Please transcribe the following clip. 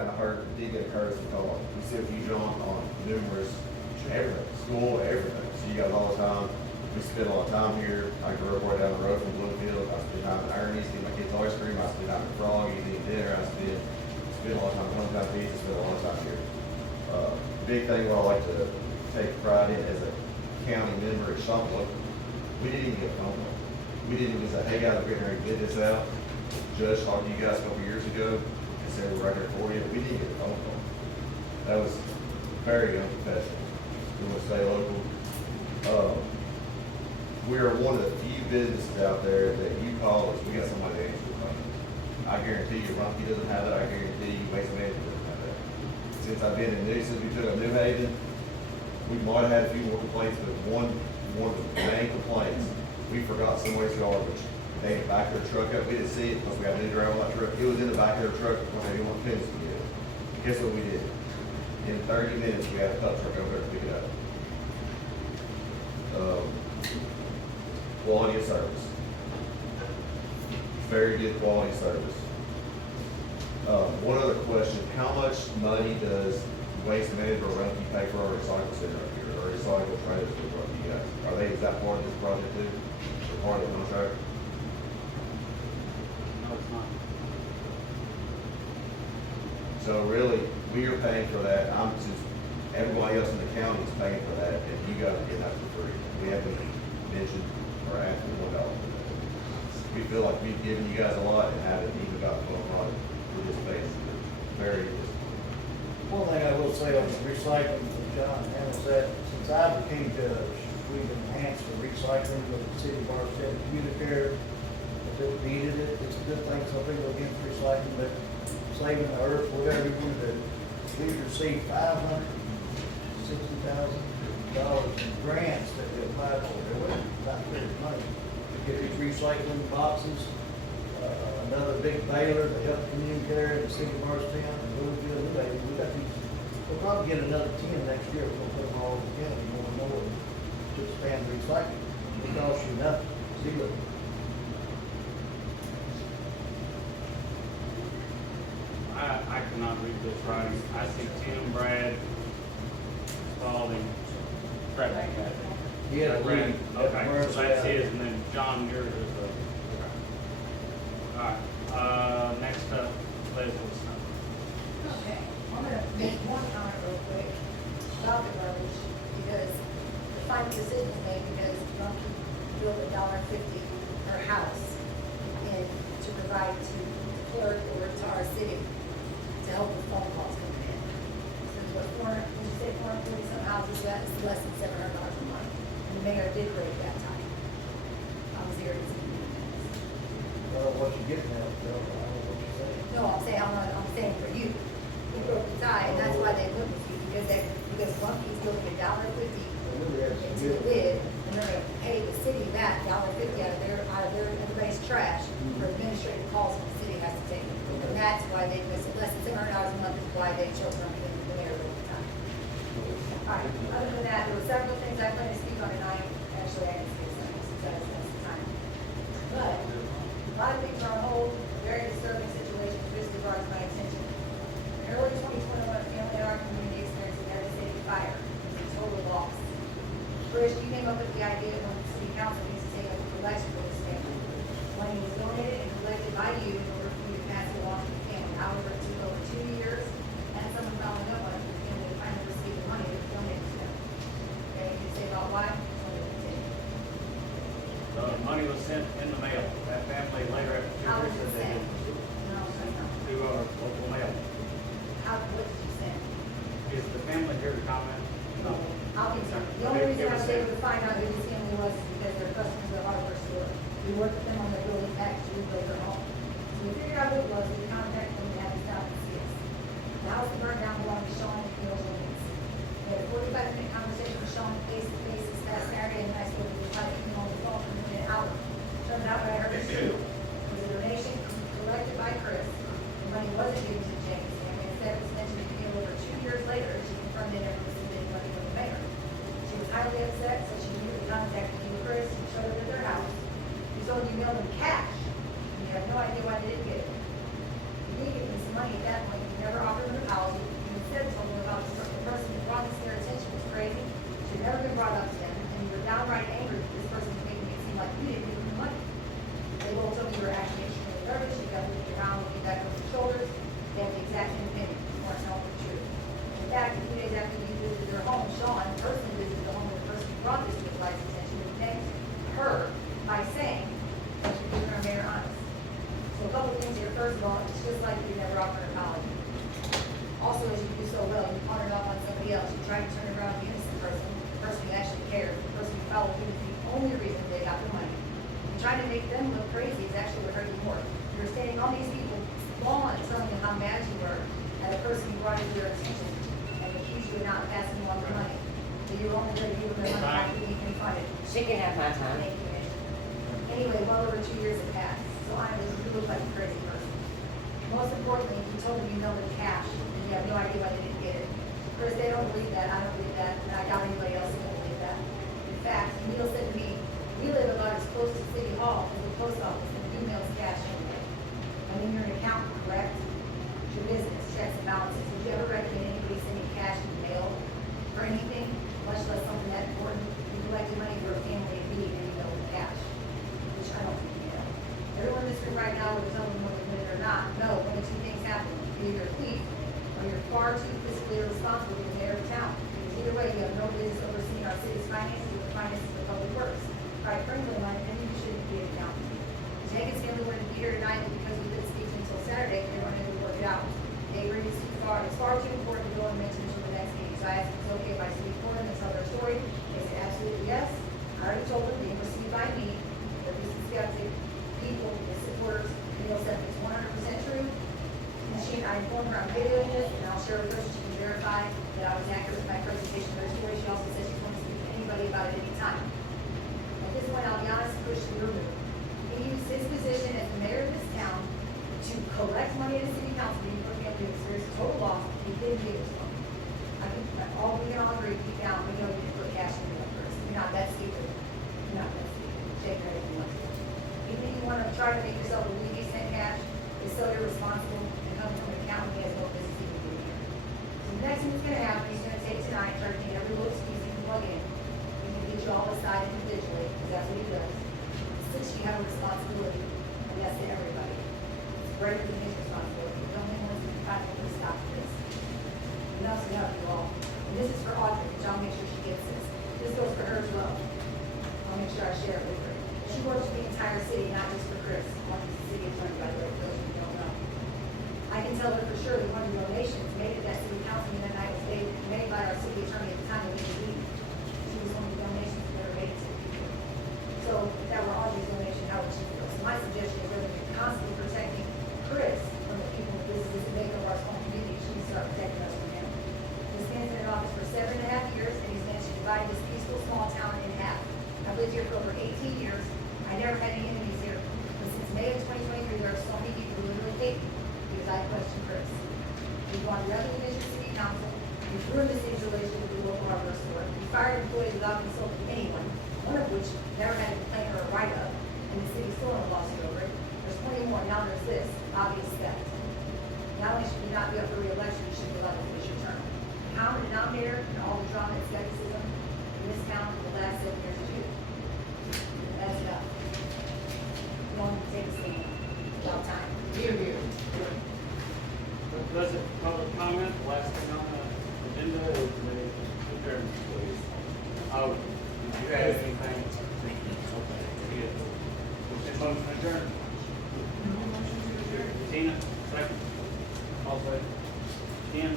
kind of hurt, did get a courtesy call. We see a few John on numerous, everything, school, everything. See you guys all the time. We spend a lot of time here. I grew up right down the road from Bloomfield. I spend time at Ernie's, eating my kids' ice cream. I spend time at Froggy's, eating dinner. I spend a lot of time at Hometown Pizza, spend a lot of time here. Big thing what I like to take pride in as a county member at Shopwood, we didn't even get a phone call. We didn't even say, hey guys, we're getting ready to bid this out. Judge talked to you guys a couple years ago and said we're right here for you. We didn't get a phone call. That was very unprofessional. We want to stay local. We are one of the few businesses out there that you call us, we got somebody to answer the phone. I guarantee you, Rumpke doesn't have that. I guarantee you, Waste Management doesn't have that. Since I've been in since we took up New Haven, we might have had a few more complaints, but one of the main complaints, we forgot somebody's garbage. They had backed their truck up. We didn't see it because we got a new driver on that truck. It was in the back of their truck when they didn't want pins to get it. Guess what we did? In 30 minutes, we had a tough truck over there to pick it up. Quality of service. Very good quality service. One other question, how much money does Waste Management or Rumpke pay for our recycle center up here, or recycle trailers for Rumpke guys? Is that part of this project too, or part of the contract? No, it's not. So really, we are paying for that, everybody else in the county is paying for that, and you guys are getting that for free. We haven't mentioned or asked for $1 for that. We feel like we've given you guys a lot and haven't even got the full product for this space. Very. One thing I will say on the recycling, John handles that, since I became judge, we've enhanced the recycling with the city of Barstow communicator. If it needed it, it's a good thing, some people against recycling, but saving the earth, whatever you want to do. We've received $560,000 in grants that we applied for. There wasn't that much money to get these recycling boxes. Another big baler to help communicator in the city of Marshtown and Bloomfield. We got these, we'll probably get another 10 next year. We'll put them all over the county more and more to expand recycling. It costs you nothing, zero. I cannot read this writing. I see Tim, Brad, Spalding, Brad. Yeah, Brad. Okay, commercial, so that's yeah. his, and then John, yours is the. Okay. All right, next up, Leslie. Okay, I'm gonna make one comment real quick about the garbage, because the final decision was made because Rumpke billed $1.50 per house and to provide to the clerk or to our city to help with phone calls coming in. So it's what, 400, would you say 440 some houses, that is less than $700 a month. And the mayor did rate that time. I was there to see. What you getting at, Joe? I don't know what you're saying. No, I'm saying for you, you broke the tie, and that's why they looked at you, because Rumpke's giving $1.50 into the bid, and they're gonna pay the city that $1.50 out of their everybody's trash for administrative calls that the city has to take. And that's why they, less than $700 a month is why they chose Rumpke in the mayor at the time. All right, other than that, there were several things I plan to speak on tonight. Actually, I can speak some, since that's the time. But a lot of things are on hold, very disturbing situations recently brought to my attention. In early 2021, a family in our community experienced a devastating fire. It was a total loss. First, you came up with the idea when the city council needs to take up a collection for this family. Money was donated and collected by you in order for you to pass it along to the family. However, it took over 2 years, and someone found no one for the family to finally receive the money that was donated to them. Okay, can you say about why? The money was sent in the mail. That family later after 2 How years was it said they sent? did No, no. through our local mail. What did you send? Is the family here to comment? No. I'll continue. The only reason I was able to find out who this family was is because they're customers of the hardware store. We worked with them on their building tax to rebuild their home. So we figured out who it was, we contacted them, and had them stop and see us. The house that burned down belonged to Sean and Neil's Williams. We had a 45-minute conversation with Sean face to face this past Saturday, and I spoke with him on the phone for an hour. Turns out what I heard was true. It was a donation collected by Chris. The money wasn't given to James family. Instead, it was mentioned to Neil over 2 years later. She confirmed they never received any money from the mayor. She was highly upset, so she immediately contacted you, Chris, and showed up at their house. You told you mailed them cash. You have no idea why they didn't get it. You did give them some money at that point. You never offered them not passing you on the money. So you're only gonna give them the money after you can fund it. She can have my time. Thank you, Commissioner. Anyway, well over 2 years have passed, so I you look like a crazy person. Most importantly, you told me you know the cash, and you have no idea why they didn't get it. Chris, they don't believe that, I don't believe that, and I doubt anybody else will believe that. In fact, Neil said to me, we live about as close to City Hall as the post office, and emails cash anyway. I mean, you're an accountant, correct? It's your business, checks and balances. Would you ever recommend anybody sending cash in the mail for anything, much less something that important? You collected money for a family in need, and you know the cash, which I don't think you know. Everyone in this room right now, whether some of them know it or not, know one of two things happen. Either you're a thief, or you're far too fiscally irresponsible to be the mayor of town. Because either way, you have no business overseeing our city's finances or the finances of public works. Quite frankly, in my opinion, you shouldn't be an accountant. Jenkins family wanted to be here tonight, but because we couldn't speak until Saturday, they wanted to work it out. They agreed it's far too important to go and mention until the next meeting. So I asked if it's okay if I speak for them and tell their story. They said absolutely yes. I already told them, being received by me, that this is skeptic, people, the supporters, Neil said it's 100% true. And I informed her I'm videoing this, and I'll share with her so she can verify that I was accurate with my presentation of her story. She also said she's going to speak to anybody about it anytime. At this point, I'll be honest, push the removed. He used his position as the mayor of this town to collect money at a city council meeting for family to experience total loss. He didn't give it to them. I think we can all agree, deep down, we know you didn't put cash in the first. You're not that stupid. You're not that stupid. Shake your head if you want to. Even if you want to try to make yourself believe he sent cash, it's so irresponsible and coming from an accountant he has no business even being here. So the next thing he's going to happen, he's going to take tonight, try to get every little excuse he can plug in. He can get you all aside individually, because that's what he does. Since you have a responsibility, and that's to everybody. It's greater than his responsibility. The only ones who can find a way to stop this. Enough's enough, you all. And this is for Audrey, which I'll make sure she gets this. This goes for her as well. I'll make sure I share it with her. She works for the entire city, not just for Chris. One is the city attorney, by the way, for those of you who don't know. I can tell her for sure that one of the donations made at that city council meeting that night was made by our city attorney at the time of the meeting. She was one of the donations that were made to people. So if that were Audrey's donation, how would she feel? So my suggestion is rather than constantly protecting Chris from the people that this is the make of our small community, she needs to start protecting us from him. This man's been in office for 7.5 years, and he's managed to divide this peaceful small town in half. I've lived here for over 18 years. I never had any enemies here. But since May of 2023, there are so many people who literally hate me because I question Chris. We've gone to other division city council. We've ruined the city's relationship with the local hardware store. We fired employees without consulting anyone, one of which never had a complaint or a write-up, and the city still in a lawsuit over it. There's plenty more. Now there's this, obvious theft. Not only should you not be up for re-election, you should be allowed to finish your term. The common denominator in all the drama and skepticism in this town for the last 7 years is you. That's enough. You don't need to take a stand. It's about time. Here, here. Pleasant public comment, the last thing on the agenda is the adjournment, please. Oh, did you have anything? Okay, good. Motion adjourned. Tina, second. All second. Ken?